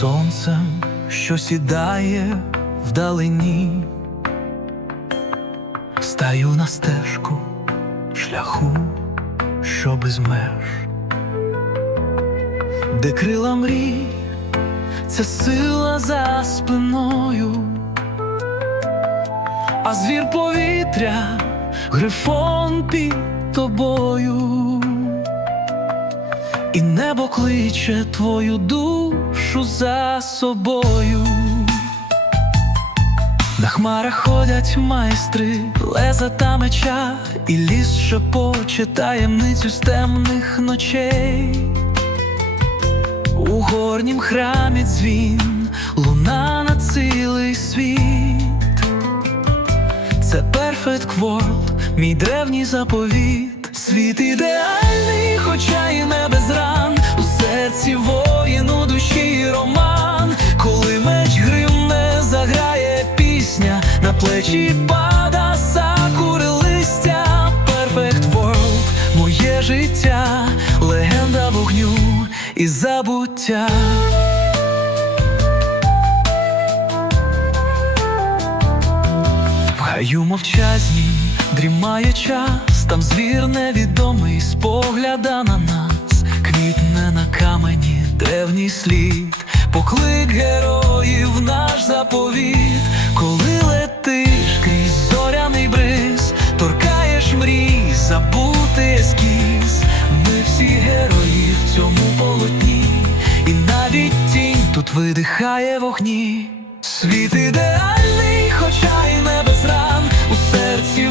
сонцем, що сідає вдалині, стаю на стежку шляху, що без меж, де крила мрій, це сила за спиною, а звір повітря, грифон під тобою. І небо кличе твою душу за собою. На хмарах ходять майстри, леза та меча, і ліс шепоче таємницю з темних ночей. У горнім храмі дзвін, луна на цілий світ. Це Perfect World, мій древній заповіт. Світ ідеальний, хоча і не без ран. У серці воїн, у душі роман. Коли меч гримне, заграє пісня, на плечі пада сакури листя. Perfect World, моє життя, легенда вогню і забуття. В гаю мовчазні дрімає час, там звір невідомий спогляда на нас, квітне на камені древній слід, поклик героїв наш заповіт, коли летиш крізь зоряний бриз, торкаєш мрій, забути ескіз. Ми всі герої в цьому полотні, і навіть тінь тут видихає вогні. Світ ідеальний, хоча й не без ран, у серці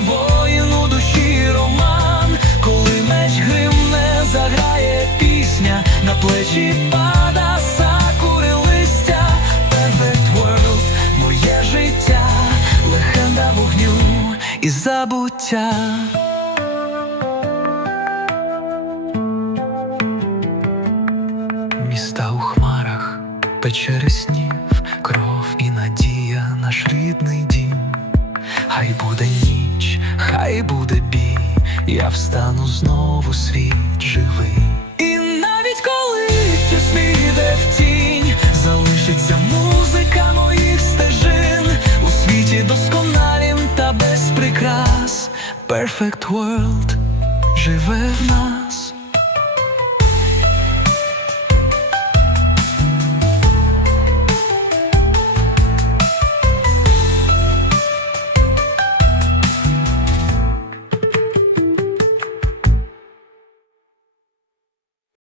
на плечі пада сакури листя, Perfect World, моє життя, легенда вогню і забуття. Міста у хмарах, печери снів, кров і надія, наш рідний дім. Хай буде ніч, хай буде бій, я встану знову світ живий. Perfect World живе в нас.